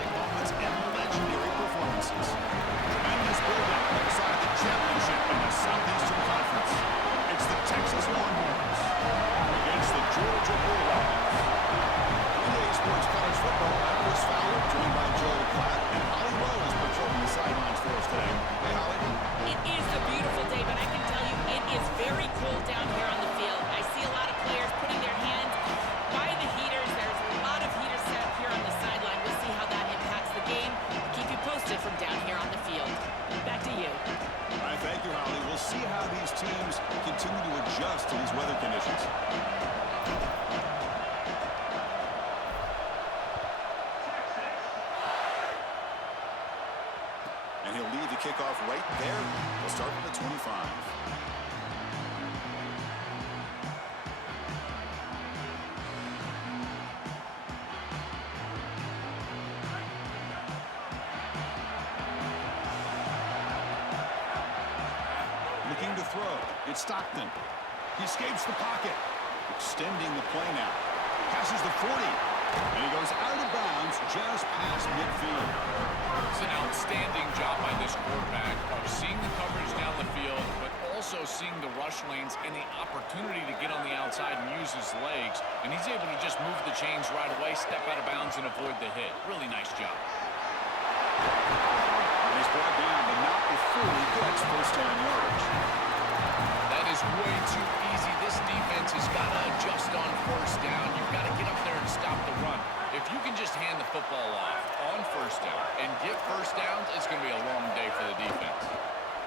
classic moments and legendary performances. Tremendous build-up on the side of the championship in the Southeastern Conference. It's the Texas Longhorns against the Georgia Bulldogs. EA Sports College Football, I'm Chris Fowler, joined by Joel Klatt, and Holly Rowe is patrolling the sidelines for us today. Hey, Holly. It is a beautiful day, but I can tell you it is very cold down here on the field. I see a lot of players putting their hands by the heaters. There's a lot of heaters set up here on the sideline. We'll see how that impacts the game. We'll keep you posted from down here on the field. Back to you. All right, thank you, Holly. We'll see how these teams continue to adjust to these weather conditions. And he'll lead the kickoff right there. We'll start from the 25. Looking to throw. It's Stockton. He escapes the pocket. Extending the play now. Passes the 40. And he goes out of bounds just past midfield. It's an outstanding job by this quarterback of seeing the coverage down the field, but also seeing the rush lanes and the opportunity to get on the outside and use his legs. And he's able to just move the chains right away, step out of bounds, and avoid the hit. Really nice job. And he's brought down, but not before he gets first down yardage. That is way too easy. This defense has got to adjust on first down. You've got to get up there and stop the run. If you can just hand the football off on first down and get first downs, it's going to be a long day for the defense.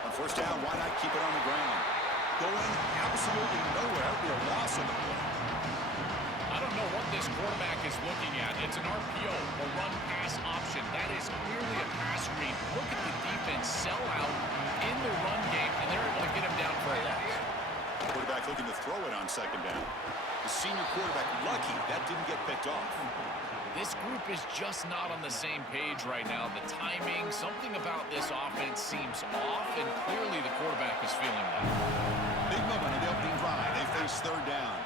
On first down, why not keep it on the ground? Going absolutely nowhere. That would be a loss of the play. I don't know what this quarterback is looking at. It's an RPO, a run-pass option. That is clearly a pass read. Look at the defense sell out in the run game, and they're able to get him down for a loss. Quarterback looking to throw it on second down. The senior quarterback lucky that didn't get picked off. This group is just not on the same page right now. The timing, something about this offense seems off, and clearly the quarterback is feeling that. Big moment in the opening drive. They face third down.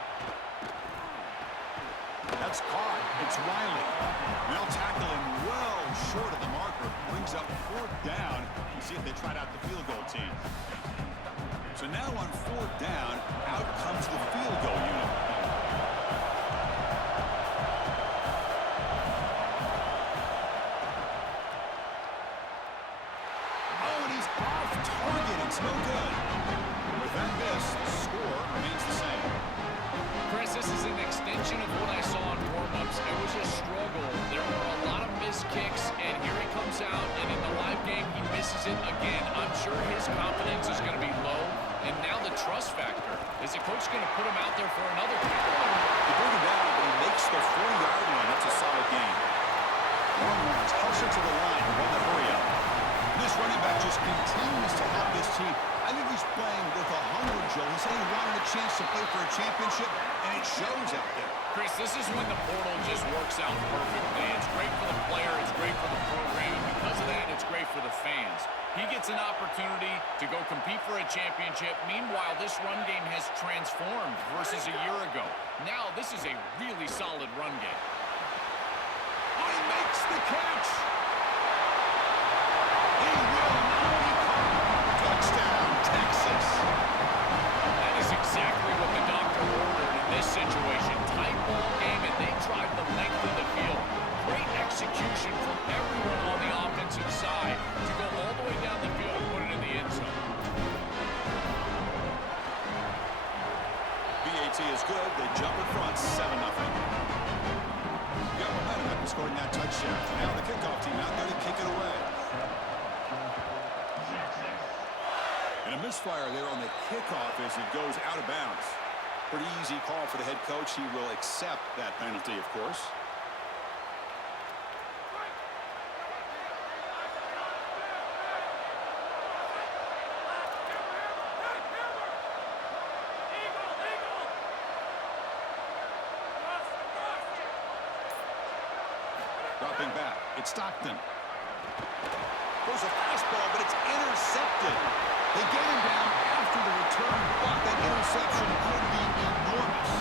That's caught. It's Riley. They'll tackle him well short of the marker. Brings up fourth down. You see if they tried out the field goal team. So now on fourth down, out comes the field goal unit. Oh, and he's off target. It's no good. With that miss, the score remains the same. Chris, this is an extension of what I saw in warm-ups. It was a struggle. There were a lot of missed kicks, and here he comes out, and in the live game, he misses it again. I'm sure his confidence is going to be low, and now the trust factor. Is the coach going to put him out there for another kick? They bring him down, but he makes the 40-yard line. That's a solid gain. Longhorns hustle to the line and run the hurry up. This running back just continues to help this team. I think he's playing with a hunger, Joe. He said he wanted a chance to play for a championship, and it shows out there. Chris, this is when the portal just works out perfectly. It's great for the player. It's great for the program. And because of that, it's great for the fans. He gets an opportunity to go compete for a championship. Meanwhile, this run game has transformed versus a year ago. Now, this is a really solid run game. Oh, he makes the catch. He will not be caught. Touchdown, Texas. That is exactly what the doctor ordered in this situation. Tight ball game, and they drive the length of the field. Great execution from everyone on the offensive side to go all the way down the field and put it in the end zone. BAT is good. They jump in front, 7-0. Got momentum after scoring that touchdown. Now the kickoff team out there to kick it away. And a misfire there on the kickoff as it goes out of bounds. Pretty easy call for the head coach. He will accept that penalty, of course. Dropping back, it's Stockton. There's a fastball, but it's intercepted. They get him down after the return, but that interception could be enormous.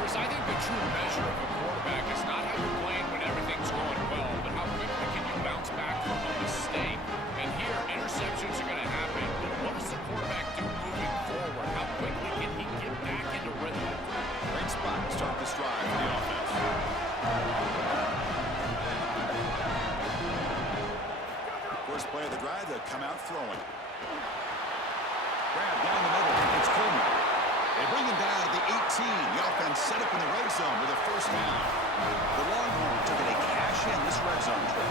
Chris, I think the true measure of a quarterback is not how you're playing when everything's going well, but how quickly back from a mistake. And here, interceptions are going to happen. But what does the quarterback do moving forward? How quickly can he get back into rhythm? Great spot to start this drive for the offense. First play of the drive, they'll come out throwing. Grab down the middle. It's Coleman. They bring him down at the 18. The offense set up in the red zone with a first down. The Longhorns took it a cash in this red zone trip.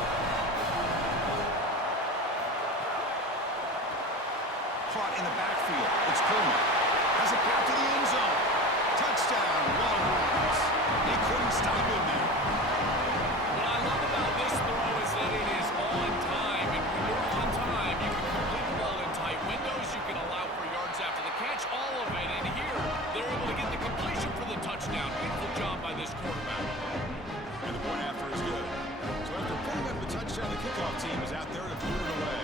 Caught in the backfield. It's Coleman. Has it back to the end zone. Touchdown, Longhorns. They couldn't stop him there. What I love about this throw is that it is on time. And when you're on time, you can complete the ball in tight windows. You can allow for yards after the catch, all of it. And here, they're able to get the completion for the touchdown. Beautiful job by this quarterback. And the point after is good. So after putting up the touchdown, the kickoff team is out there to put it away.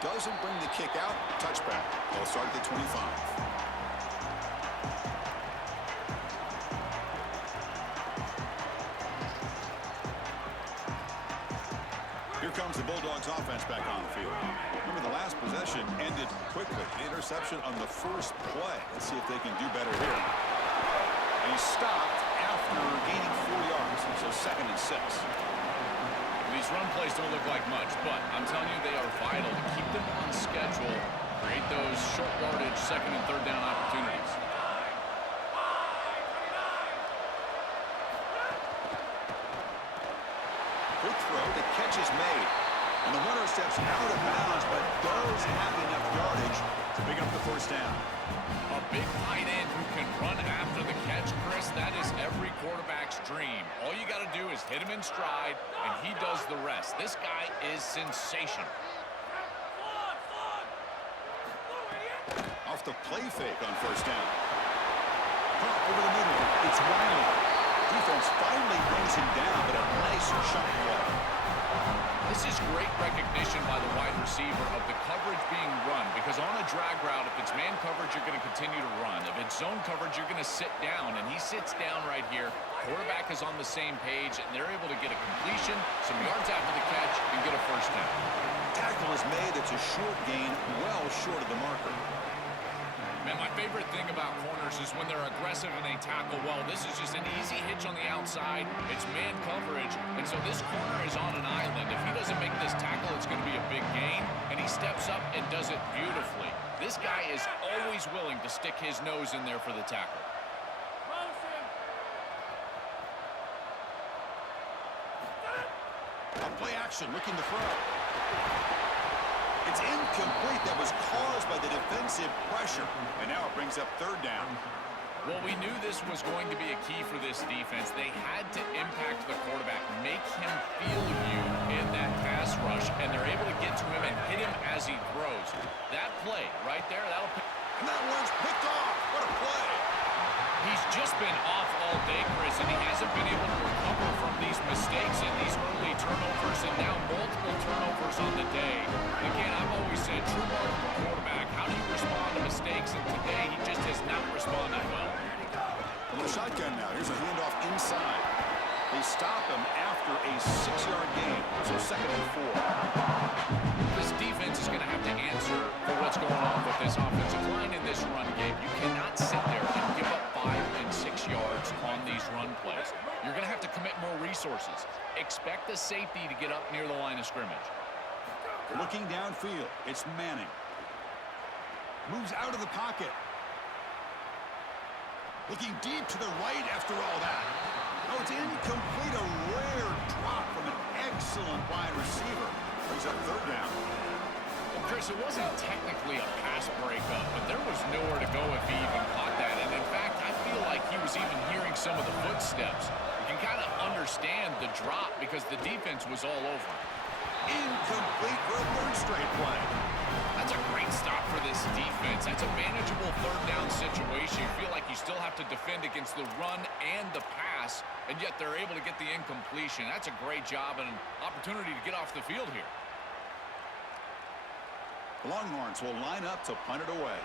Doesn't bring the kick out. Touchback. They'll start at the 25. Here comes the Bulldogs offense back on the field. Remember, the last possession ended quickly. The interception on the first play. Let's see if they can do better here. And he stopped after gaining 4 yards. So 2nd and 6. These run plays don't look like much, but I'm telling you, they are vital to keep them on schedule, create those short yardage 2nd and 3rd down opportunities. Quick throw, the catch is made. And the runner steps out of bounds, but does have enough yardage to pick up the first down. A big tight end who can run after the catch, Chris, that is every quarterback's dream. All you got to do is hit him in stride, and he does the rest. This guy is sensational. Off the play fake on first down. Pop over the middle. It's Wiley. Defense finally brings him down, but a nice chunk play. This is great recognition by the wide receiver of the coverage being run, because on a drag route, if it's man coverage, you're going to continue to run. If it's zone coverage, you're going to sit down, and he sits down right here. Quarterback is on the same page, and they're able to get a completion, some yards after the catch, and get a first down. Tackle is made. It's a short gain, well short of the marker. Man, my favorite thing about corners is when they're aggressive and they tackle well. This is just an easy hitch on the outside. It's man coverage, and so this corner is on an island. If he doesn't make this tackle, it's going to be a big gain, and he steps up and does it beautifully. This guy is always willing to stick his nose in there for the tackle. On play action, looking to throw. It's incomplete. That was caused by the defensive pressure. And now it brings up 3rd down. Well, we knew this was going to be a key for this defense. They had to impact the quarterback, make him feel you in that pass rush, and they're able to get to him and hit him as he throws. That play right there, that'll pick. And that one's picked off. What a play. He's just been off all day, Chris, and he hasn't been able to recover from these mistakes and these early turnovers, and now multiple turnovers on the day. Again, I've always said, true mark of a quarterback, how do you respond to mistakes? And today, he just has not responded well. A little shotgun now. Here's a handoff inside. They stop him after a 6-yard gain. So 2nd and 4. This defense is going to have to answer for what's going on with this offensive line in this run game. You cannot sit there and give up 5 and 6 yards on these run plays. You're going to have to commit more resources. Expect the safety to get up near the line of scrimmage. Looking downfield, it's Manning. Moves out of the pocket. Looking deep to the right after all that. Oh, it's incomplete. A rare drop from an excellent wide receiver. Brings up 3rd down. Well, Chris, it wasn't technically a pass breakup, but there was nowhere to go if he even caught that. And in fact, I feel like he was even hearing some of the footsteps. You can kind of understand the drop because the defense was all over him. Incomplete for a 3rd straight play. That's a great stop for this defense. That's a manageable 3rd down situation. You feel like you still have to defend against the run and the pass, and yet they're able to get the incompletion. That's a great job and an opportunity to get off the field here. The Longhorns will line up to punt it away.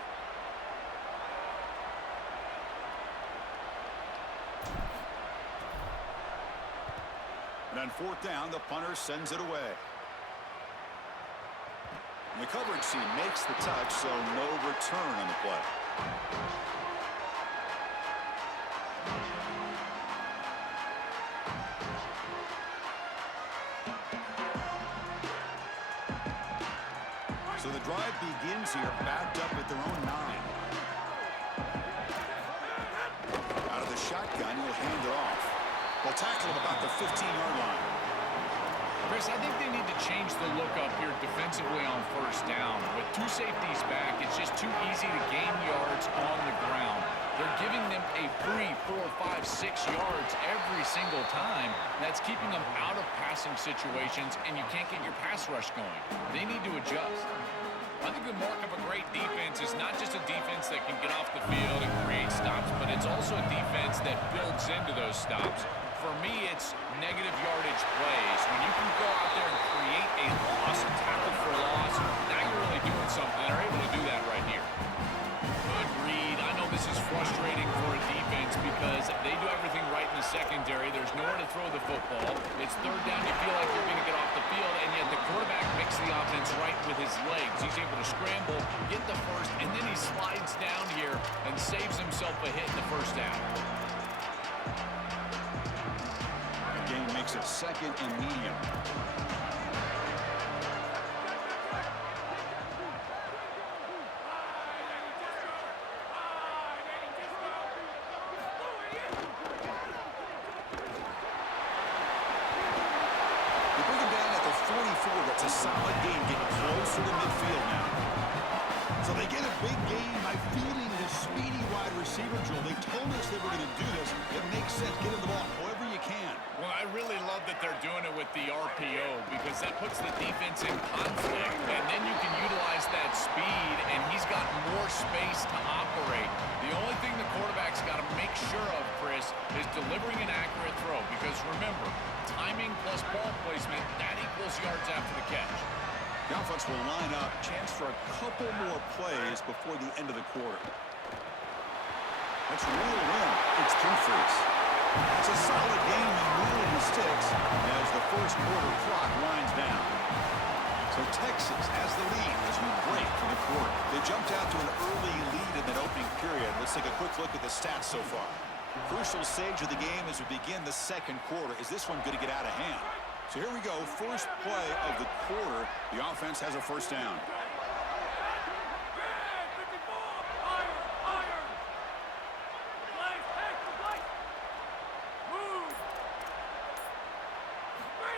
And on fourth down, the punter sends it away. And the coverage team makes the touch, so no return on the play. So the drive begins here, backed up at their own 9. Out of the shotgun, he'll hand it off. They'll tackle him about the 15-yard line. Chris, I think they need to change the look up here defensively on first down. With 2 safeties back, it's just too easy to gain yards on the ground. They're giving them a free 4, 5, 6 yards every single time. That's keeping them out of passing situations, and you can't get your pass rush going. They need to adjust. I think the mark of a great defense is not just a defense that can get off the field and create stops, but it's also a defense that builds into those stops. For me, it's negative yardage plays. When you can go out there and create a loss, a tackle for loss, now you're really doing something. They're able to do that right here. Good read. I know this is frustrating for a defense because they do everything right in the secondary. There's nowhere to throw the football. It's third down. You feel like you're going to get off the field, and yet the quarterback makes the offense right with his legs. He's able to scramble, get the first, and then he slides down here and saves himself a hit in the first down. Makes it second and medium. They bring him down at the 44. That's a solid game, getting closer to midfield now. So they get a big game by feeding the speedy wide receiver drill. They told us they were going to do this. It makes sense. Get him the ball however you can. Well, I really love that they're doing it with the RPO because that puts the defense in conflict, and then you can utilize that speed, and he's got more space to operate. The only thing the quarterback's got to make sure of, Chris, is delivering an accurate throw because, remember, timing plus ball placement, that equals yards after the catch. The offense will line up. Chance for a couple more plays before the end of the quarter. Let's reel it in. It's Conf. It's a solid game and moving the sticks as the first quarter clock winds down. So Texas has the lead as we break for the quarter. They jumped out to an early lead in that opening period. Let's take a quick look at the stats so far. Crucial stage of the game as we begin the second quarter. Is this one going to get out of hand? So here we go. First play of the quarter. The offense has a first down.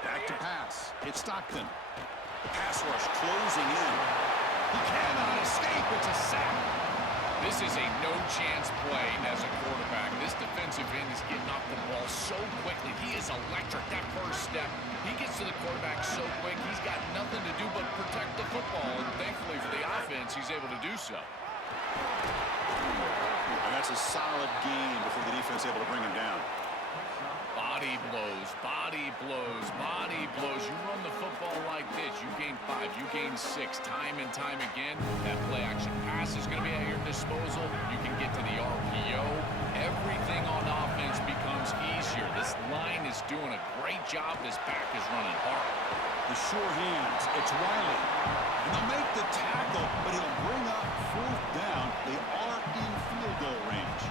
Back to pass. It's Stockton. The pass rush closing in. He cannot escape. It's a sack. This is a no-chance play as a quarterback. This defensive end is getting off the ball so quickly. He is electric. That first step, he gets to the quarterback so quick, he's got nothing to do but protect the football. And thankfully for the offense, he's able to do so. And that's a solid game before the defense is able to bring him down. Body blows, body blows, body blows. You run the football like this, you gain 5, you gain 6, time and time again. That play-action pass is going to be at your disposal. You can get to the RPO. Everything on offense becomes easier. This line is doing a great job. This back is running hard. The sure hands. It's Riley. And they'll make the tackle, but he'll bring up fourth down. They are in field goal range.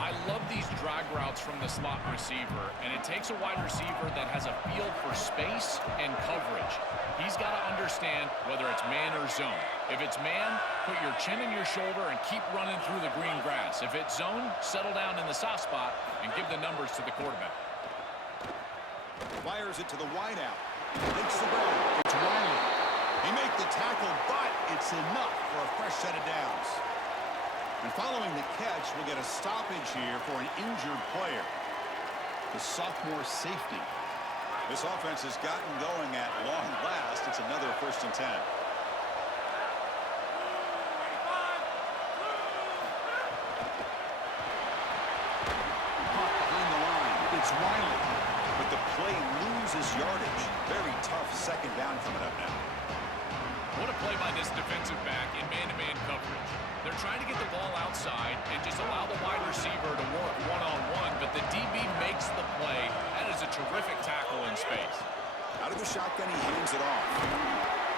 I love these drag routes from the slot receiver, and it takes a wide receiver that has a feel for space and coverage. He's got to understand whether it's man or zone. If it's man, put your chin in your shoulder and keep running through the green grass. If it's zone, settle down in the soft spot and give the numbers to the quarterback. Fires it to the wideout. Takes the ball. It's Riley. He makes the tackle, but it's enough for a fresh set of downs. And following the catch, we'll get a stoppage here for an injured player. The sophomore safety. This offense has gotten going at long last. It's another 1st and 10. Caught behind the line. It's Riley. But the play loses yardage. Very tough second down coming up now. What a play by this defensive back in man-to-man coverage. They're trying to get the ball outside and just allow the wide receiver to work one-on-one, but the DB makes the play. That is a terrific tackle. shotgun, he hands it off.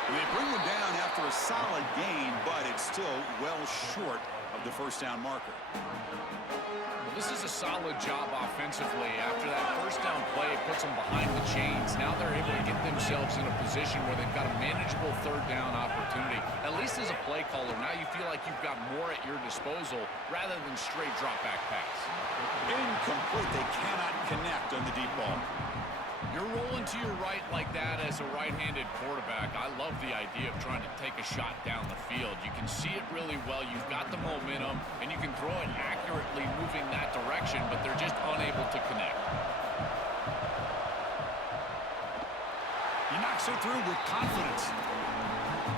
And they bring him down after a solid gain, but it's still well short of the first down marker. Well, this is a solid job offensively. After that first down play, it puts them behind the chains. Now they're able to get themselves in a position where they've got a manageable third down opportunity. At least as a play caller, now you feel like you've got more at your disposal rather than straight drop back pass. Incomplete. They cannot connect on the deep ball. You're rolling to your right like that as a right-handed quarterback. I love the idea of trying to take a shot down the field. You can see it really well. You've got the momentum, and you can throw it accurately moving that direction, but they're just unable to connect. He knocks it through with confidence.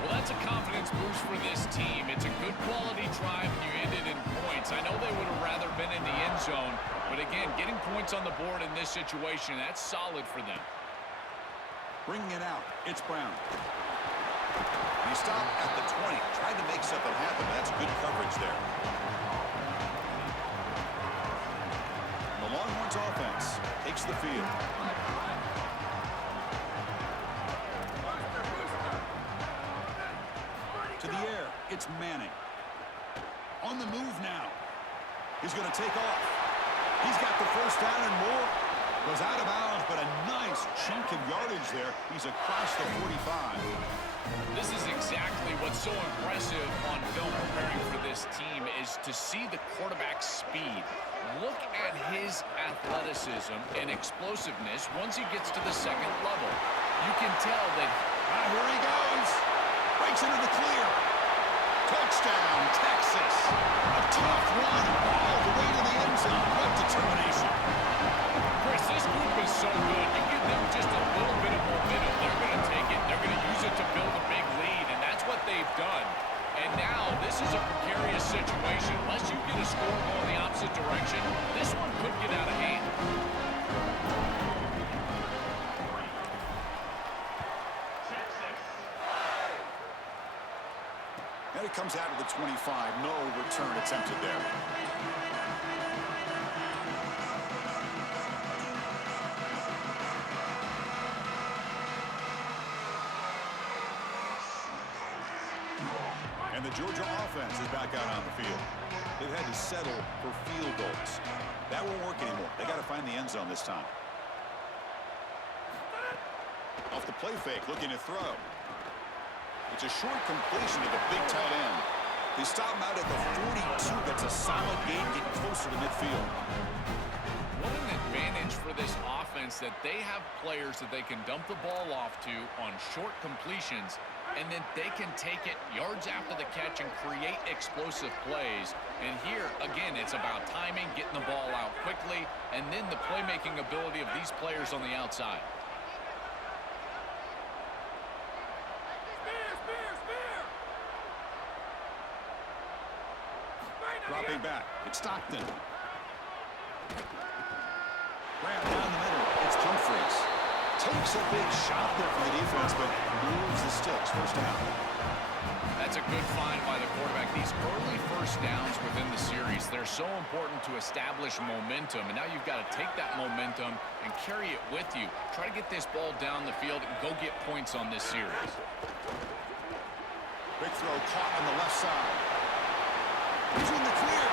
Well, that's a confidence boost for this team. It's a good quality drive, and you ended in points. I know they would have rather been in the end zone, but again, getting points on the board in this situation, that's solid for them. Bringing it out, it's Brown. He stopped at the 20, tried to make something happen. That's good coverage there. The Longhorns offense takes the field. To the air, it's Manning. On the move now. He's going to take off. He's got the first down and more. Was out of bounds, but a nice chunk of yardage there. He's across the 45. This is exactly what's so impressive on film preparing for this team is to see the quarterback's speed. Look at his athleticism and explosiveness once he gets to the second level. You can tell that... Here he goes. Breaks into the clear. Touchdown, Texas. A tough run all the way to the end zone. What determination. Chris, this group is so good. You give them just a little bit of momentum. They're going to take it. They're going to use it to build a big lead, and that's what they've done. And now this is a precarious situation. Unless you get a score going the opposite direction, this one could get out of hand. And it comes out of the 25. No return attempted there. And the Georgia offense is back out on the field. They've had to settle for field goals. That won't work anymore. They got to find the end zone this time. Off the play fake, looking to throw. It's a short completion to the big tight end. They stop him out at the 42. That's a solid gain, getting closer to midfield. What an advantage for this offense that they have players that they can dump the ball off to on short completions, and then they can take it yards after the catch and create explosive plays. And here, again, it's about timing, getting the ball out quickly, and then the playmaking ability of these players on the outside. Dropping back, it's Stockton. Grab down the middle, it's Humphreys. Takes a big shot there for the defense, but moves the sticks. First down. That's a good find by the quarterback. These early first downs within the series, they're so important to establish momentum. And now you've got to take that momentum and carry it with you. Try to get this ball down the field and go get points on this series. Big throw caught on the left side. He's in the clear.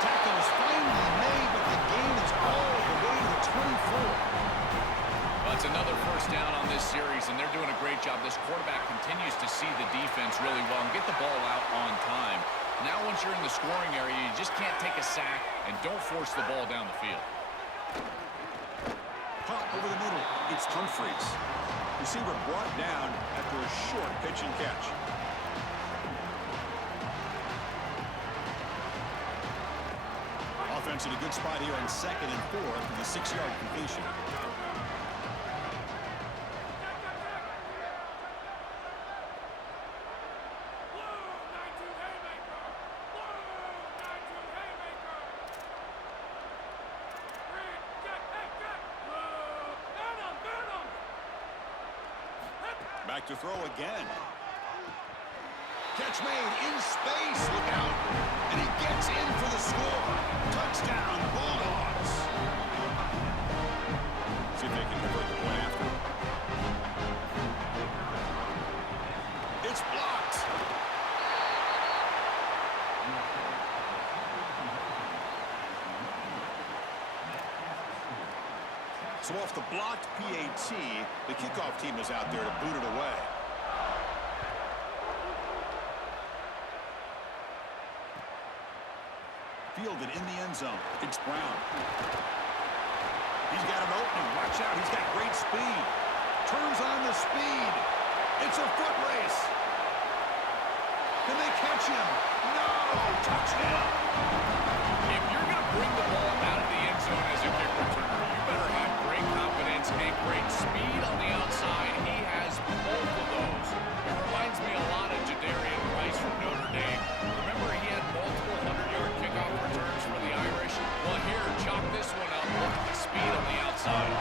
Tackle is finally made, but the gain is all the way to the 24. Well, it's another first down on this series, and they're doing a great job. This quarterback continues to see the defense really well and get the ball out on time. Now once you're in the scoring area, you just can't take a sack and don't force the ball down the field. Caught over the middle. It's Humphreys. Receiver brought down after a short pitch and catch. Offense in a good spot here on 2nd and 4 after the 6-yard completion. Back to throw again. Catch made in space. Look out. And he gets in for the score. Touchdown, Bulldogs. See if they can convert the point after. So off the blocked PAT, the kickoff team is out there to boot it away. Fielded in the end zone. It's Brown. He's got an opening. Watch out. He's got great speed. Turns on the speed. It's a foot race. Can they catch him? No! Touchdown! If you're going to bring the ball out of the end zone as a kick returner, you better have great confidence and great speed on the outside. He has both of those. It reminds me a lot of Jadarian Rice from Notre Dame. Remember, he had multiple 100-yard kickoff returns for the Irish? Well, here, chop this one up. Look at the speed on the outside.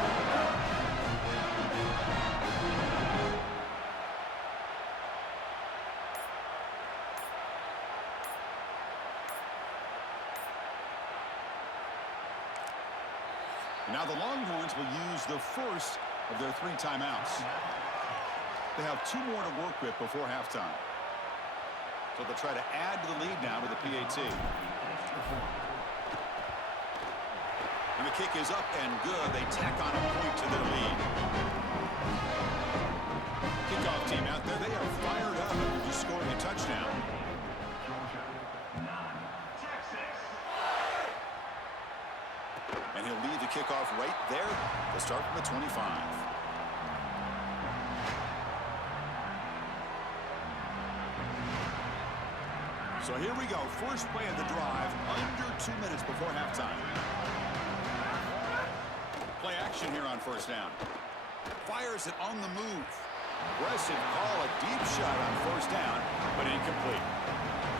Now the Longhorns will use the first of their 3 timeouts. They have 2 more to work with before halftime. So they'll try to add to the lead now with the PAT. And the kick is up and good. They tack on a point to their lead. Kickoff team out there. They are fired up after just scoring a touchdown. And he'll lead the kickoff right there to start from the 25. So here we go. First play of the drive, under 2 minutes before halftime. Play action here on first down. Fires it on the move. Aggressive call, a deep shot on first down, but incomplete.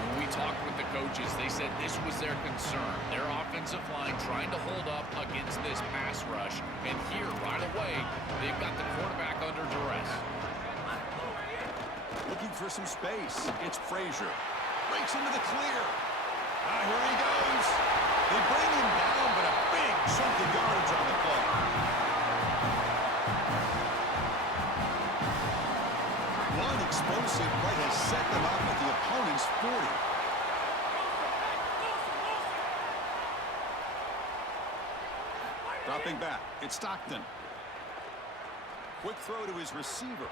When we talked with the coaches, they said this was their concern. Their offensive line trying to hold up against this pass rush. And here, right away, they've got the quarterback under duress. Looking for some space. It's Frazier. Breaks into the clear. Here he goes. They bring him down, but a big chunk of yardage on the play. One explosive play has set them up at the opponent's 40. Dropping back, it's Stockton. Quick throw to his receiver.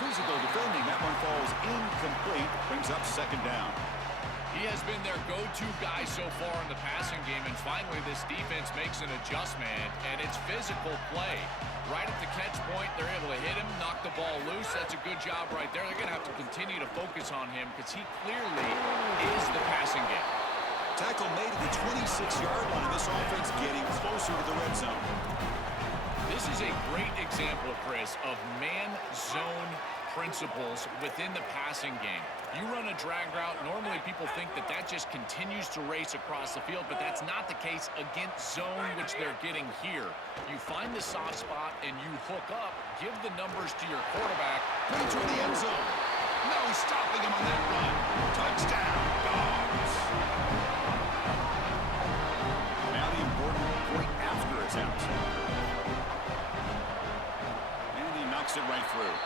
Physical defending, that one falls incomplete, brings up second down. He has been their go-to guy so far in the passing game, and finally this defense makes an adjustment, and it's physical play. Right at the catch point, they're able to hit him, knock the ball loose. That's a good job right there. They're going to have to continue to focus on him because he clearly is the passing game. Tackle made at the 26-yard line, and this offense getting closer to the red zone. This is a great example, Chris, of man-zone principles within the passing game. You run a drag route, normally people think that that just continues to race across the field, but that's not the case against zone, which they're getting here. You find the soft spot and you hook up, give the numbers to your quarterback. Brings through the end zone. No stopping him on that run. Touchdown, Dogs. Now the important point after is out. And he knocks it right through.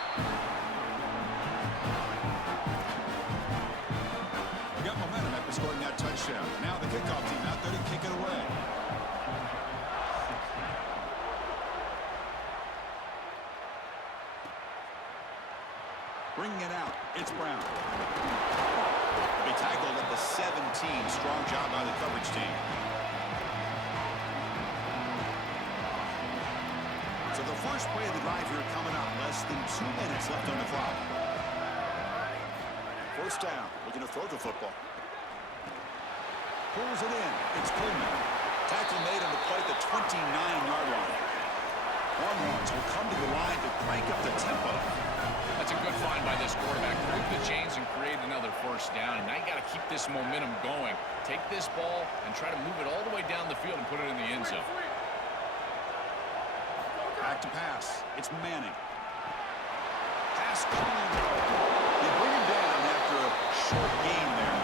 Got momentum after scoring that touchdown. Now the kickoff team out there to kick it away. Bringing it out, it's Brown. They tackled at the 17. Strong job by the coverage team. So the first play of the drive here coming up. Less than 2 minutes left on the clock. First down, looking to throw the football. Pulls it in, it's Coleman. Tackle made on the play at the 29-yard line. Longhorns will come to the line to crank up the tempo. That's a good find by this quarterback. Move the chains and create another first down. And now you got to keep this momentum going. Take this ball and try to move it all the way down the field and put it in the end zone. Back to pass. It's Manning. Pass coming. They bring him down after a short gain there.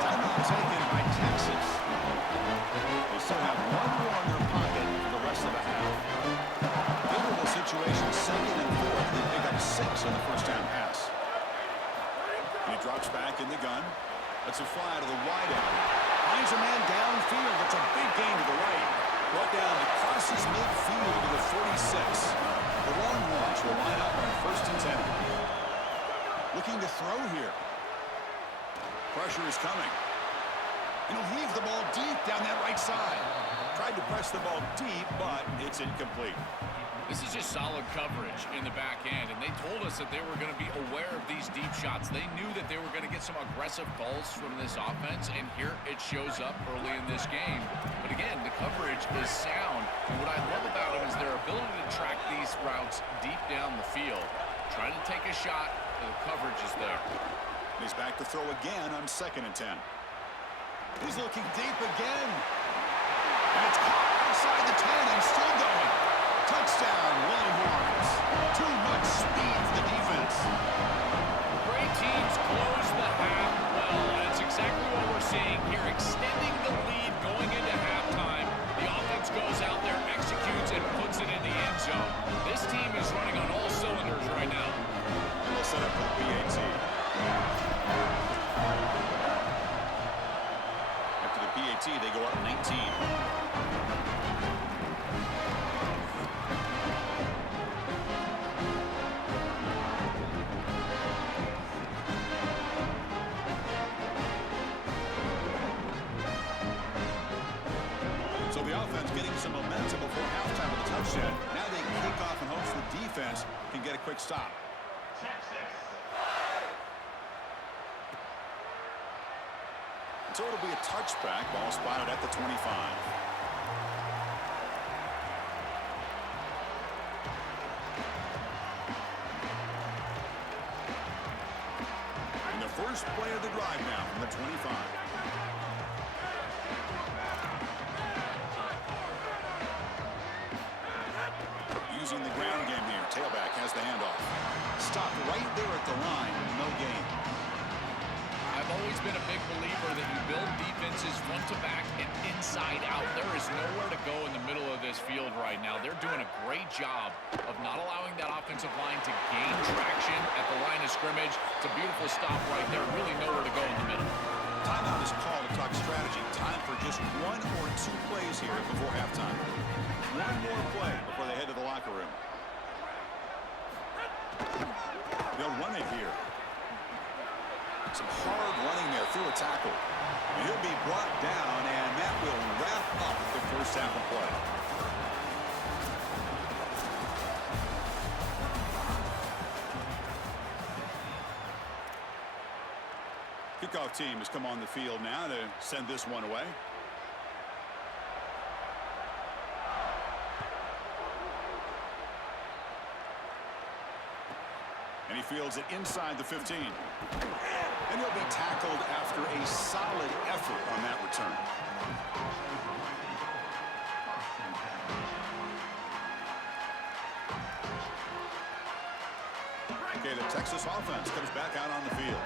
Timeout taken by Texas. They still have one more in their pocket for the rest of the half. Favorable situation, 2nd and 4. They pick up 6 on the first down pass. And he drops back in the gun. That's a fly to the wide out. Finds a man downfield. It's a big gain to the right. Brought down, it crosses midfield 6. The Longhorns will line up on 1st and 10. Looking to throw here. Pressure is coming. And he'll heave the ball deep down that right side. Tried to press the ball deep, but it's incomplete. This is just solid coverage in the back end, and they told us that they were going to be aware of these deep shots. They knew that they were going to get some aggressive calls from this offense, and here it shows up early in this game. But again, the coverage is sound, and what I love about them is their ability to track these routes deep down the field. Trying to take a shot, and the coverage is there. He's back to throw again on 2nd and 10. He's looking deep again. And it's caught inside the 10 and still going. Touchdown, Longhorns. Too much speed for the defense. Great teams close the half well, and it's exactly what we're seeing here. Extending the lead going into halftime. The offense goes out there, executes, and puts it in the end zone. This team is running on all cylinders right now. They'll set up for the PAT. After the PAT, they go up 19. So the offense getting some momentum before halftime with a touchdown. Now they kick off in hopes the defense can get a quick stop. So it'll be a touchback. Ball spotted at the 25. And the first play of the drive now from the 25. Using the ground game here. Tailback has the handoff. Stopped right there at the line. No gain. I've always been a big believer that you build defenses front to back and inside out. There is nowhere to go in the middle of this field right now. They're doing a great job of not allowing that offensive line to gain traction at the line of scrimmage. It's a beautiful stop right there. Really nowhere to go in the middle. Timeout is called to talk strategy. Time for just 1 or 2 plays here before halftime. One more play before they head to the locker room. They'll run it here. Some hard running there through a tackle. And he'll be brought down, and that will wrap up the first half of play. Kickoff team has come on the field now to send this one away. And he fields it inside the 15. And he'll be tackled after a solid effort on that return. Okay, the Texas offense comes back out on the field.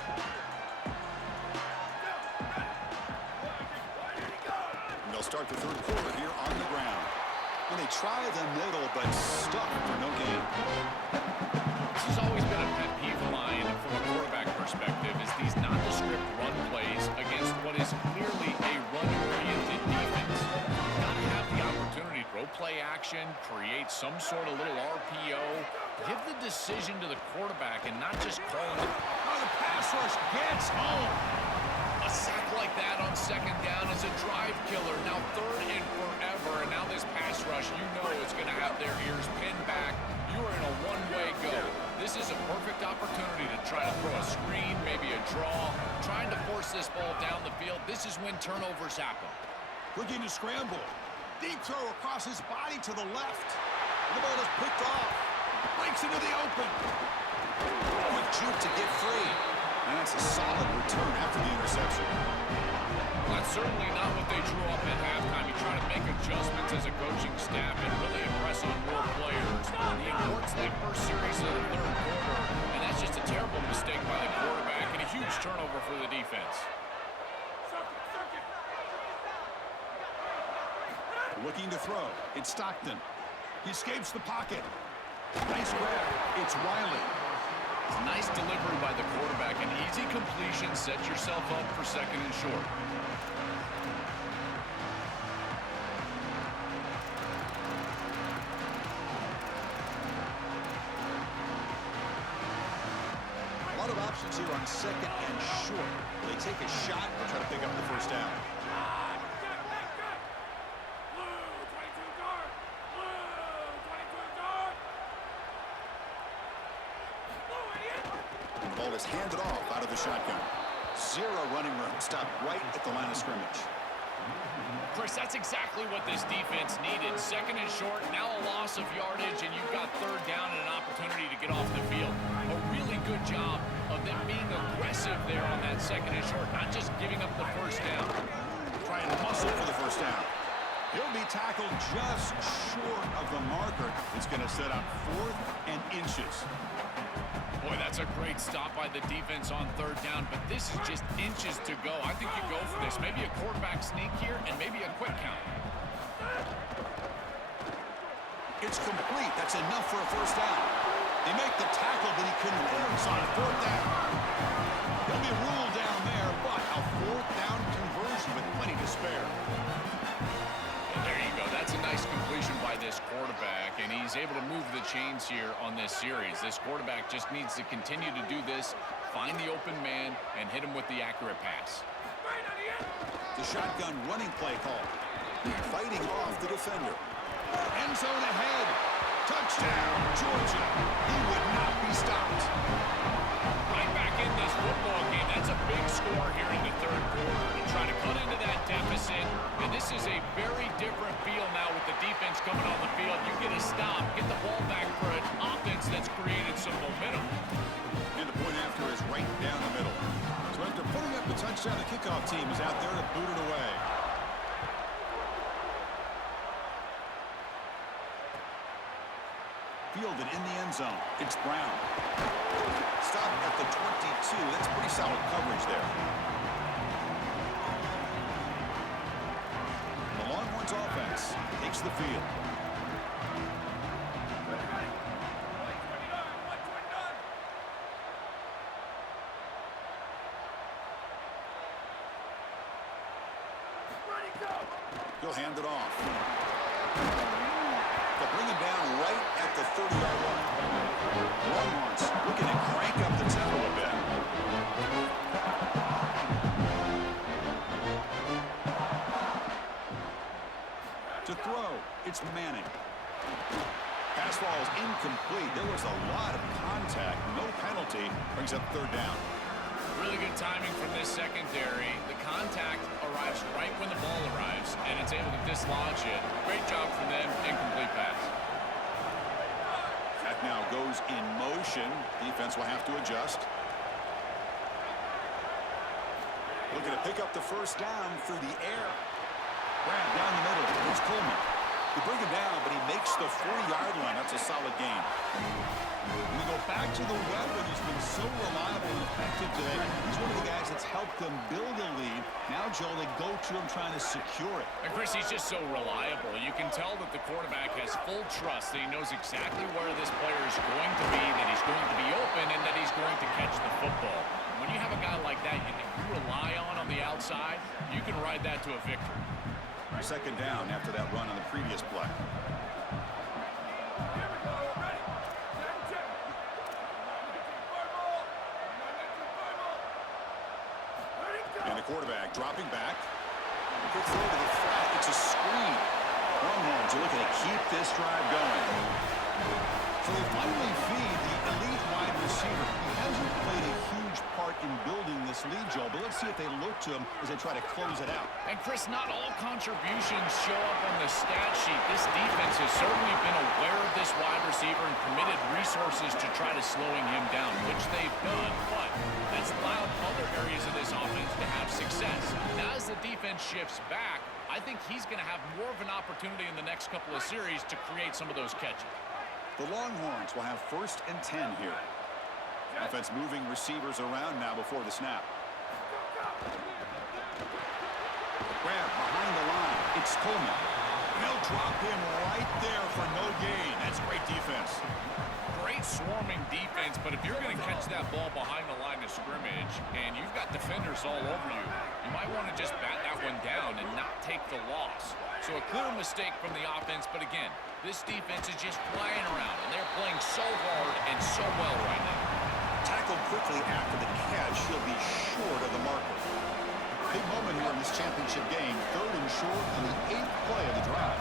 And they'll start the third quarter here on the ground. And they try the middle, but stuck for no gain. This has always been a pet peeve of mine from a quarterback perspective, is these nondescript run plays against what is clearly a run-oriented defense. You've got to have the opportunity to throw play action, create some sort of little RPO, give the decision to the quarterback and not just call it. Oh, the pass rush gets home. A sack like that on 2nd down is a drive killer. Now 3rd and forever, and now this pass rush, you know it's going to have their ears pinned back. You are in a one-way go. This is a perfect opportunity to try to throw a screen, maybe a draw, trying to force this ball down the field. This is when turnovers happen. Looking to scramble. Deep throw across his body to the left. The ball is picked off. Breaks into the open. Quick juke to get free. And that's a solid return after the interception. That's certainly not what they drew up at halftime. You try to make adjustments as a coaching staff and really impress on more players. The importance of that first series of the 3rd quarter, and that's just a terrible mistake by the quarterback and a huge turnover for the defense. Looking to throw. It's Stockton. He escapes the pocket. Nice grab. It's Riley. Nice delivery by the quarterback. An easy completion. Set yourself up for 2nd and short. formations here on second and short. They take a shot and try to pick up the first down. The ball is handed off out of the shotgun. Zero running room. Stopped right at the line of scrimmage. Chris, that's exactly what this defense needed. Second and short, now a loss of yardage, and you've got third down and an opportunity to get off the field. A really good job of them being aggressive there on that second and short, not just giving up the first down. Try and muscle for the first down. He'll be tackled just short of the marker. It's going to set up 4th and inches. Boy, that's a great stop by the defense on third down, but this is just inches to go. I think you go for this. Maybe a quarterback sneak here and maybe a quick count. It's complete. That's enough for a first down. They make the tackle, but he converts on 4th down. He'll be ruled down there, but a 4th down conversion with plenty to spare. And there you go. That's a nice completion by this quarterback, and he's able to move the chains here on this series. This quarterback just needs to continue to do this, find the open man, and hit him with the accurate pass. The shotgun running play call. Fighting off the defender. End zone ahead. Touchdown, Georgia. He would not be stopped. Right back in this football game. That's a big score here in the third quarter to try to cut into that deficit. And this is a very different feel now with the defense coming on the field. You get a stop, get the ball back for an offense that's created some momentum. And the point after is right down the middle. So after putting up the touchdown, the kickoff team is out there to boot it away. Fielded in the end zone. It's Brown. Stop at the 22. That's pretty solid coverage there. The Longhorns offense takes the field. He'll hand it off. They'll bring him down right at the 30-yard line. Longhorns looking to crank up the tempo a bit. To throw, it's Manning. Pass ball is incomplete. There was a lot of contact. No penalty. Brings up third down. Really good timing from this secondary. The contact arrives right when the ball arrives, and it's able to dislodge it. Great job from them. Incomplete pass. That now goes in motion. Defense will have to adjust. Looking to pick up the first down through the air. Grab down the middle. Here's Coleman. They bring him down, but he makes the 40-yard line. That's a solid gain. We go back to the weapon who's been so reliable and effective today. He's one of the guys that's helped them build a lead. Now, Joe, they go to him trying to secure it. And Chris, he's just so reliable. You can tell that the quarterback has full trust that he knows exactly where this player is going to be, that he's going to be open, and that he's going to catch the football. When you have a guy like that you rely on the outside, you can ride that to a victory. Second down after that run on the previous play. And the quarterback dropping back. Good throw to the flat. It's a screen. Longhorns are looking to keep this drive going. So they finally feed the elite wide receiver. He hasn't played a huge part in building this lead, Joe, but let's see if they look to him as they try to close it out. And Chris, not all contributions show up on the stat sheet. This defense has certainly been aware of this wide receiver and committed resources to try to slowing him down, which they've done, but that's allowed other areas of this offense to have success. Now as the defense shifts back, I think he's going to have more of an opportunity in the next couple of series to create some of those catches. The Longhorns will have 1st and 10 here. Offense moving receivers around now before the snap. Grab behind the line. It's Coleman. They'll drop him right there for no gain. That's great defense. Great swarming defense, but if you're going to catch that ball behind the line of scrimmage and you've got defenders all over you, you might want to just bat that one down and not take the loss. So a clear mistake from the offense, but again, this defense is just flying around, and they're playing so hard and so well right now. Tackled quickly after the catch. He'll be short of the marker. Big moment here in this championship game. 3rd and short on the 8th play of the drive.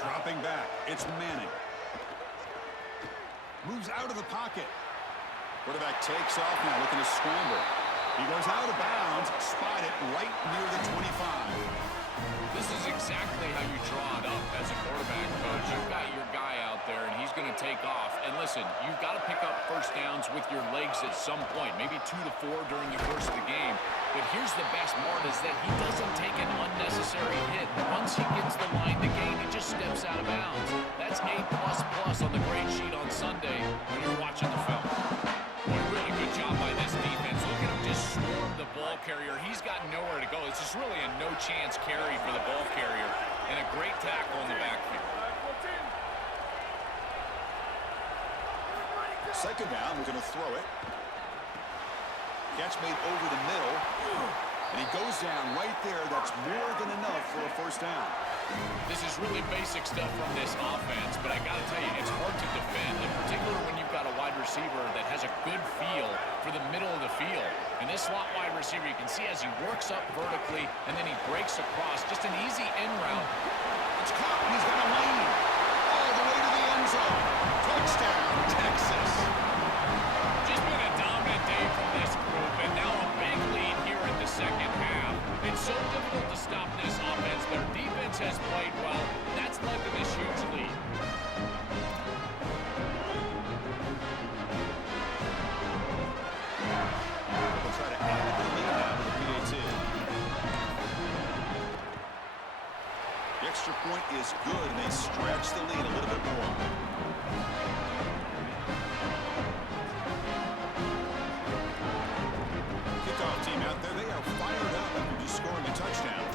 Dropping back. It's Manning. Moves out of the pocket. Quarterback takes off now, looking to scramble. He goes out of bounds, spotted right near the 25. This is exactly how you draw it up as a quarterback coach. You've got your guy out there, and he's going to take off. And listen, you've got to pick up first downs with your legs at some point, maybe 2 to 4 during the course of the game. But here's the best part is that he doesn't take an unnecessary hit. Once he gets the line to gain, he just steps out of bounds. That's A++ on the grade sheet on Sunday when you're watching the film. Boy, really good job by this defense. Look at him just swarm the ball carrier. He's got nowhere to go. It's just really a no-chance carry for the ball carrier. And a great tackle in the backfield. Second down, we're going to throw it. Catch made over the middle. And he goes down right there. That's more than enough for a first down. This is really basic stuff from this offense, but I got to tell you, it's hard to defend, in particular when you've got a wide receiver that has a good feel for the middle of the field. And this slot wide receiver, you can see as he works up vertically, and then he breaks across. Just an easy in route. It's caught, and he's got a lane. All the way to the end zone. Touchdown, Texas. Just been a dominant day from this group, and now a big lead here in the second half. It's so difficult to stop this offense. Their defense has played well. That's led to this huge lead. They'll try to add the lead now to the PAT. The extra point is good, and they stretch the lead a little bit more. Kickoff team out there, they are fired up after just scoring a touchdown.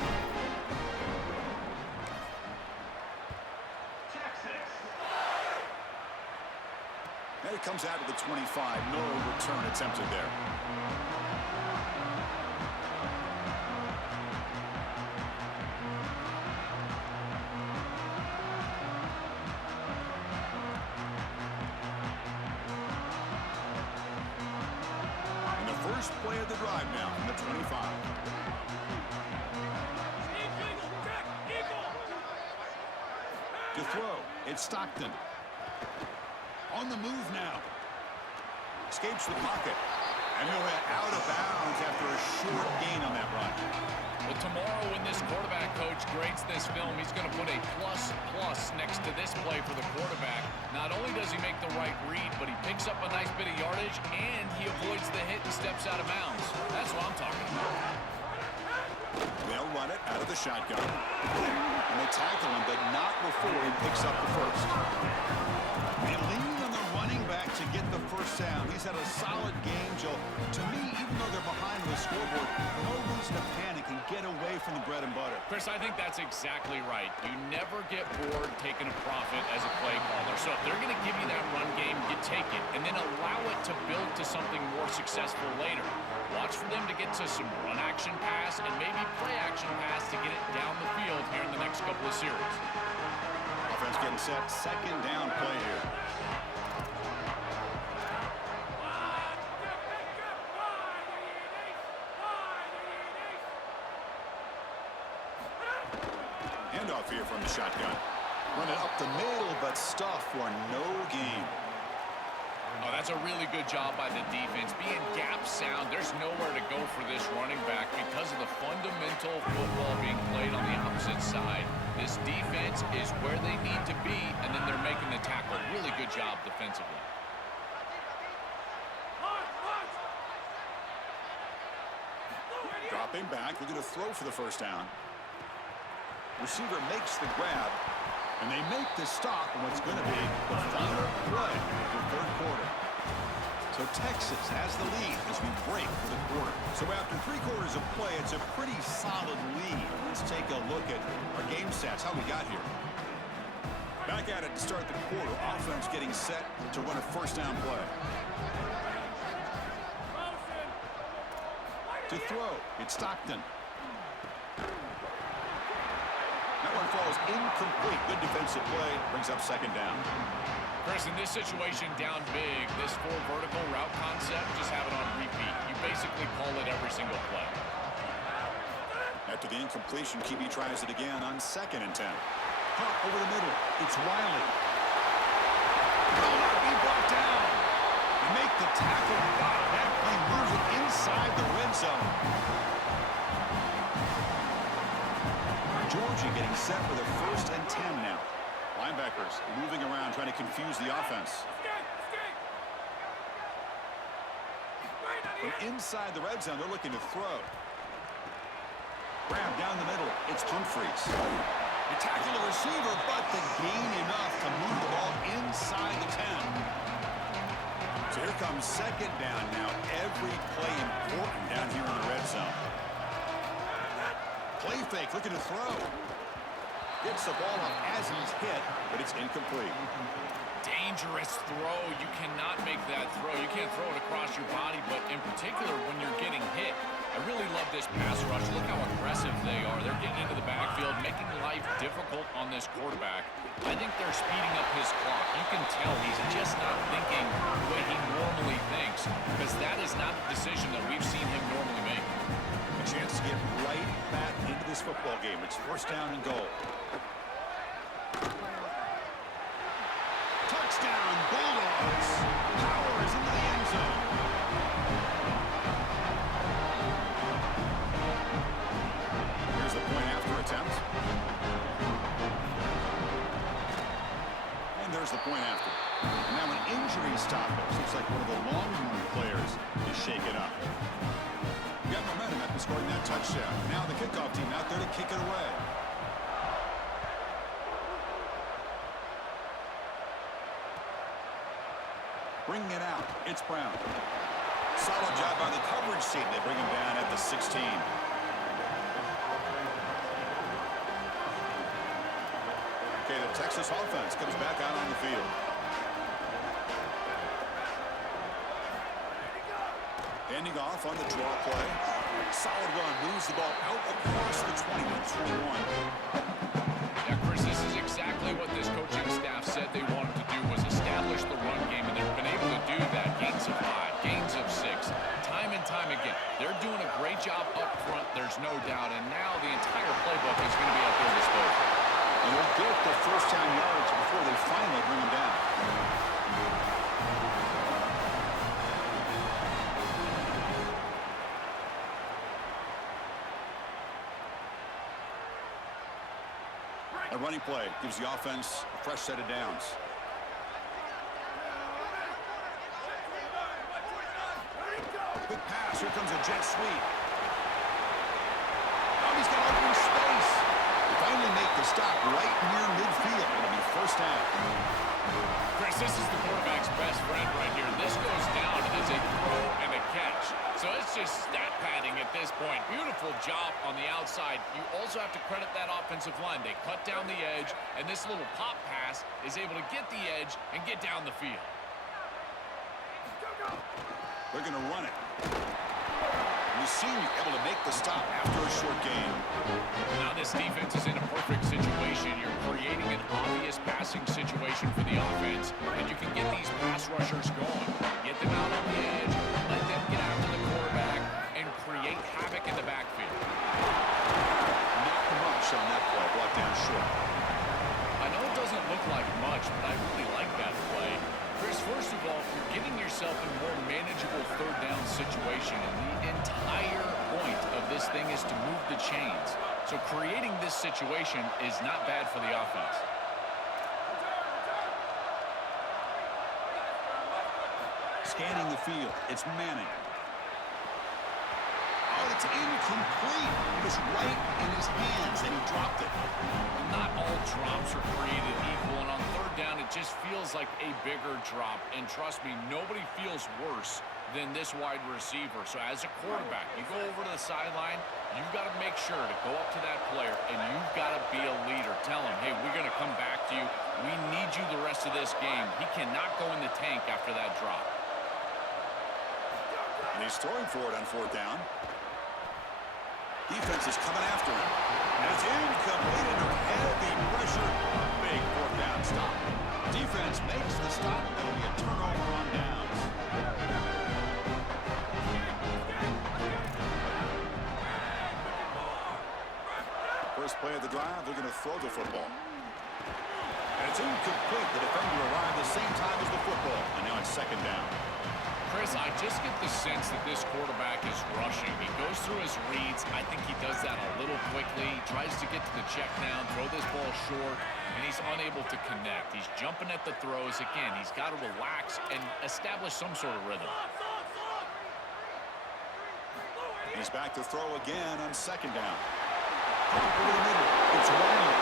And it comes out to the 25. No return attempted there. And the first play of the drive now from the 25. To throw, it's Stockton. On the move now. Escapes the pocket. And he'll head out of bounds after a short gain on that run. Well, tomorrow when this quarterback coach grades this film, he's going to put a plus next to this play for the quarterback. Not only does he make the right read, but he picks up a nice bit of yardage, and he avoids the hit and steps out of bounds. That's what I'm talking about. They'll run it out of the shotgun. And they tackle him, but not before he picks up the first. They lean on the running back to get the first down. He's had a solid game, Joe. To me, even though they're behind on the scoreboard, no reason to panic and get away from the bread and butter. Chris, I think that's exactly right. You never get bored taking a profit as a play caller. So if they're going to give you that run game, you take it, and then allow it to build to something more successful later. Watch for them to get to some run action pass and maybe play action pass to get it down the field here in the next couple of series. Offense getting set. Second down play here. Handoff here from the shotgun. Running up the middle, but stuffed for no gain. Oh, that's a really good job by the defense. Being gap sound, there's nowhere to go for this running back because of the fundamental football being played on the opposite side. This defense is where they need to be, and then they're making the tackle. Really good job defensively. Dropping back, looking to throw for the first down. Receiver makes the grab, and they make the stop on what's going to be the final play of the third quarter. So Texas has the lead as we break for the quarter. So after 3 quarters of play, it's a pretty solid lead. Let's take a look at our game stats, how we got here. Back at it to start the quarter. Offense getting set to run a first down play. To throw, it's Stockton. was incomplete. Good defensive play. Brings up second down. Chris, in this situation down big, this full vertical route concept, just have it on repeat. You basically call it every single play. After the incompletion, QB tries it again on 2nd and 10. Hot over the middle. It's Wiley. Will not be brought down. They make the tackle. Wow, that play moves it inside the red zone. Georgia getting set for the 1st and 10 now. Linebackers moving around, trying to confuse the offense. From inside the red zone, they're looking to throw. Grab down the middle. It's Humphreys. They tackle the receiver, but the gain enough to move the ball inside the 10. So here comes second down now. Every play important down here in the red zone. Play fake, looking to throw. Gets the ball up as he's hit, but it's incomplete. Dangerous throw. You cannot make that throw. You can't throw it across your body, but in particular when you're getting hit. I really love this pass rush. Look how aggressive they are. They're getting into the backfield, making life difficult on this quarterback. I think they're speeding up his clock. You can tell he's just not thinking the way he normally thinks, because that is not the decision that we've seen him normally make. A chance to get right back into this football game. It's 1st down and goal. Touchdown, Bulldogs. Powers into the end zone. Here's the point after attempt. And there's the point after. And now an injury stoppage. Looks like one of the Longhorn players is shaken up. Got momentum after scoring that touchdown. Now the kickoff team out there to kick it away. Bringing it out, it's Brown. Solid job by the coverage team. They bring him down at the 16. Okay, the Texas offense comes back out on the field. Handing off on the draw play. Solid run, moves the ball out across the 20 to 21. Yeah, Chris, this is exactly what this coaching staff said they wanted to do, was establish the run game, and they've been able to do that. Gains of 5, gains of 6, time and time again. They're doing a great job up front, there's no doubt, and now the entire playbook is going to be at their disposal. And they'll get the first down yards before they finally bring him down. A running play gives the offense a fresh set of downs. Quick pass. Here comes a jet sweep. Oh, he's got open space. They finally make the stop right near midfield. It'll be 1st down. Chris, this is the quarterback's best friend right here. This goes down as a throw and a catch. So it's just stat padding at this point. Beautiful job on the outside. You also have to credit that offensive line. They cut down the edge, and this little pop pass is able to get the edge and get down the field. They're going to run it. And the senior able to make the stop after a short gain. Now this defense is in a perfect situation. You're creating an obvious passing situation for the offense, and you can get these pass rushers going. Get them out on the edge, let them get after the quarterback, and create havoc in the backfield. Not much on that play, brought down short. I know it doesn't look like much, but I really like that play. Chris, first of all, you're getting yourself in a more manageable 3rd down situation, and the entire point of this thing is to move the chains. So creating this situation is not bad for the offense. Scanning the field, it's Manning. Oh, it's incomplete. It was right in his hands, and he dropped it. Not all drops are created equal, and on 3rd down, it just feels like a bigger drop. And trust me, nobody feels worse than this wide receiver. So as a quarterback, you go over to the sideline, you've got to make sure to go up to that player, and you've got to be a leader. Tell him, hey, we're going to come back to you. We need you the rest of this game. He cannot go in the tank after that drop. And he's throwing for it on 4th down. Defense is coming after him. And it's incomplete under heavy pressure. A big fourth down stop. Defense makes the stop. That'll be a turnover on downs. First play of the drive, they're going to throw the football. And it's incomplete. The defender arrived the same time as the football. And now it's second down. Chris, I just get the sense that this quarterback is rushing. He goes through his reads. I think he does that a little quickly. Tries to get to the check down, throw this ball short, and he's unable to connect. He's jumping at the throws. Again, he's got to relax and establish some sort of rhythm. He's back to throw again on second down. Over the middle. It's Riley.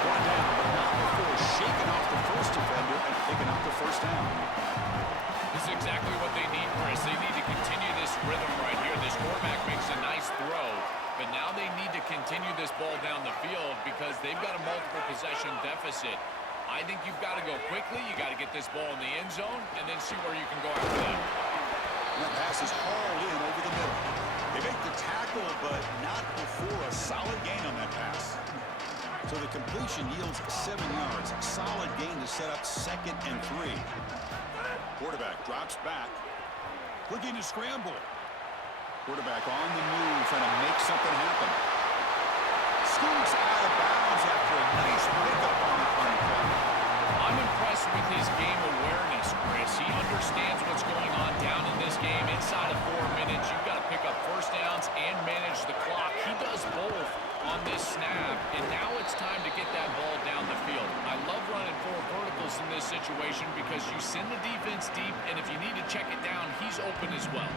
One down, but not before shaking off the first defender and picking up the first down. This is exactly what they need, Chris. They need to continue this rhythm right here. This quarterback makes a nice throw, but now they need to continue this ball down the field because they've got a multiple possession deficit. I think you've got to go quickly. You got to get this ball in the end zone and then see where you can go after that. And that pass is hauled in over the middle. They make the tackle, but not before a solid gain on that pass. So the completion yields 7 yards. Solid gain to set up 2nd and 3. Quarterback drops back. Looking to scramble. Quarterback on the move, trying to make something happen. Scoots out of bounds after a nice pickup on the play. I'm impressed with his game awareness, Chris. He understands what's going on down in this game. Inside of 4 minutes, you've got to pick up first downs and manage the clock. He does both on this snap, and now it's time to get that ball down the field. I love running 4 verticals in this situation because you send the defense deep, and if you need to check it down, he's open as well.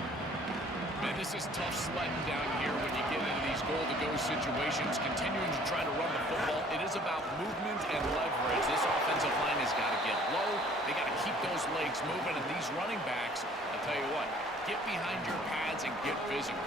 Man, this is tough sledding down here when you get into these goal-to-go situations, continuing to try to run the football. It is about movement and leverage. This offensive line has got to get low. They got to keep those legs moving, and these running backs, I'll tell you what, get behind your pads and get physical.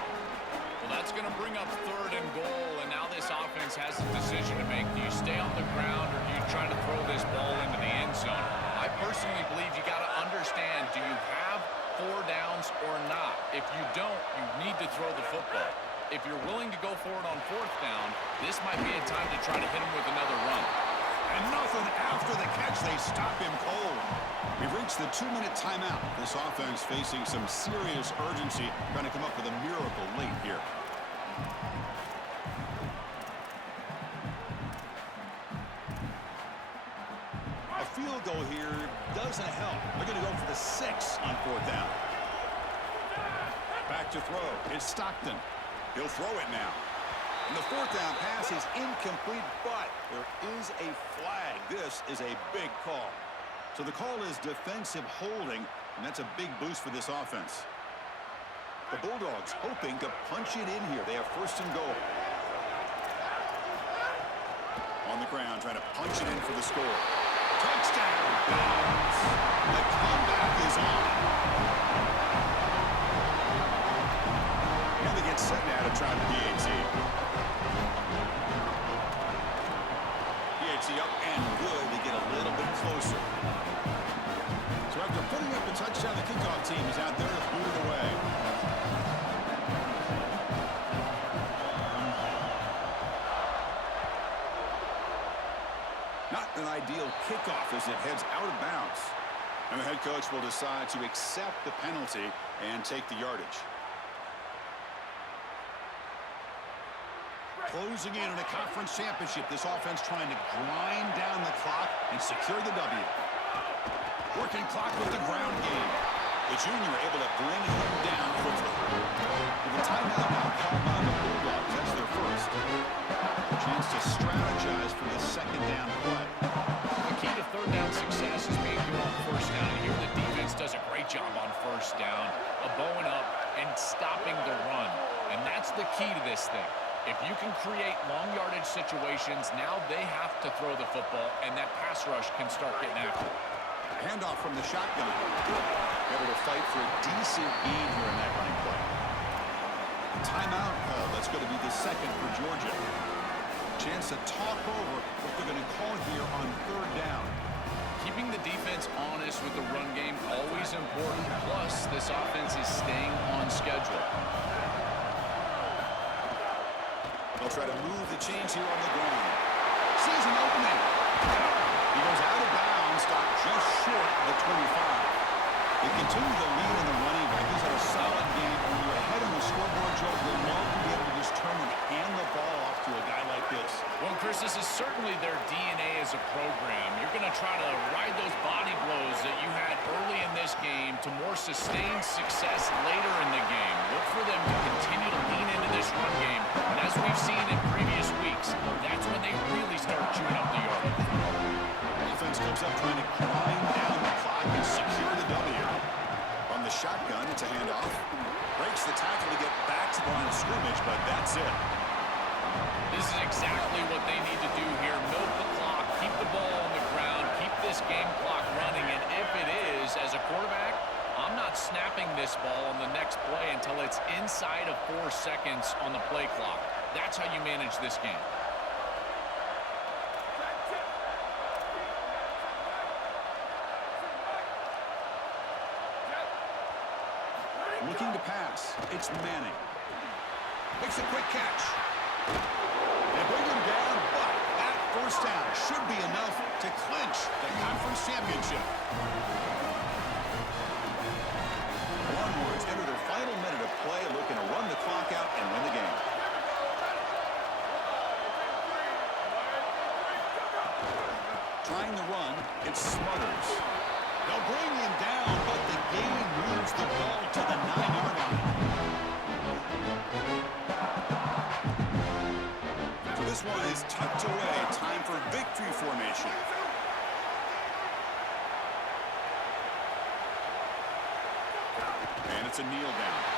Well, that's going to bring up 3rd and goal, and now this offense has a decision to make. Do you stay on the ground, or do you try to throw this ball into the end zone? I personally believe you got to understand, do you have 4 downs or not? If you don't, you need to throw the football. If you're willing to go for it on 4th down, this might be a time to try to hit him with another run. And nothing after the catch. They stop him cold. We've reached the 2-minute timeout. This offense facing some serious urgency, trying to come up with a miracle late here. A field goal here doesn't help. They're going to go for the 6 on 4th down. Back to throw. It's Stockton. He'll throw it now. And the 4th down pass is incomplete, but there is a flag. This is a big call. So the call is defensive holding, and that's a big boost for this offense. The Bulldogs hoping to punch it in here. They have 1st and goal. On the ground, trying to punch it in for the score. Touchdown! Bounds. The comeback is on. And they get set now to try the PAT. PAT up and good. They get a little bit closer. So after putting up a touchdown, the kickoff team is out there to boot it away. Not an ideal kickoff as it heads out of bounds. And the head coach will decide to accept the penalty and take the yardage. Closing in on a conference championship, this offense trying to grind down the clock and secure the W. Working clock with the ground game. The junior able to bring him down quickly. With the timeout now called by the Bulldogs, that's their first. A chance to strategize for the 2nd down play. The key to 3rd down success is being good on 1st down. And here the defense does a great job on 1st down, bowing up and stopping the run. And that's the key to this thing. If you can create long yardage situations, now they have to throw the football, and that pass rush can start getting after it. Handoff from the shotgun. Able to fight for a decent gain here in that running play. Timeout call. That's going to be the 2nd for Georgia. Chance to talk over what they're going to call here on 3rd down. Keeping the defense honest with the run game, always important. Plus, this offense is staying on schedule. They'll try to move the chains here on the ground. Sees an opening. He goes out of bounds, stopped just short of the 25. They continue to lead in the running back. He's had a solid game. When you're ahead on the scoreboard, Joe, you'll love to be able to just turn and hand the ball off to a guy like this. Well, Chris, this is certainly their DNA as a program. You're going to try to ride those body blows that you had early in this game to more sustained success later in the game. Look for them to continue to lean into this run game. And as we've seen in previous weeks, that's when they really start chewing up the yardage. Offense comes up trying to grind down the clock and secure the W. From the shotgun, it's a handoff. Breaks the tackle to get back to the line of scrimmage, but that's it. This is exactly what they need to do here. Milk the clock, keep the ball on the ground, keep this game clock running. And if it is, as a quarterback, I'm not snapping this ball on the next play until it's inside of 4 seconds on the play clock. That's how you manage this game. Looking to pass. It's Manning. Makes a quick catch. They bring him down, but that first down should be enough to clinch the conference championship. Longhorns enter their final minute of play, looking to run the clock out and win the game. Trying the run, it's Smothers. They'll bring him down, but the game moves the ball to the 9-yard line. So this one is tucked away. Time for victory formation. And it's a kneel down.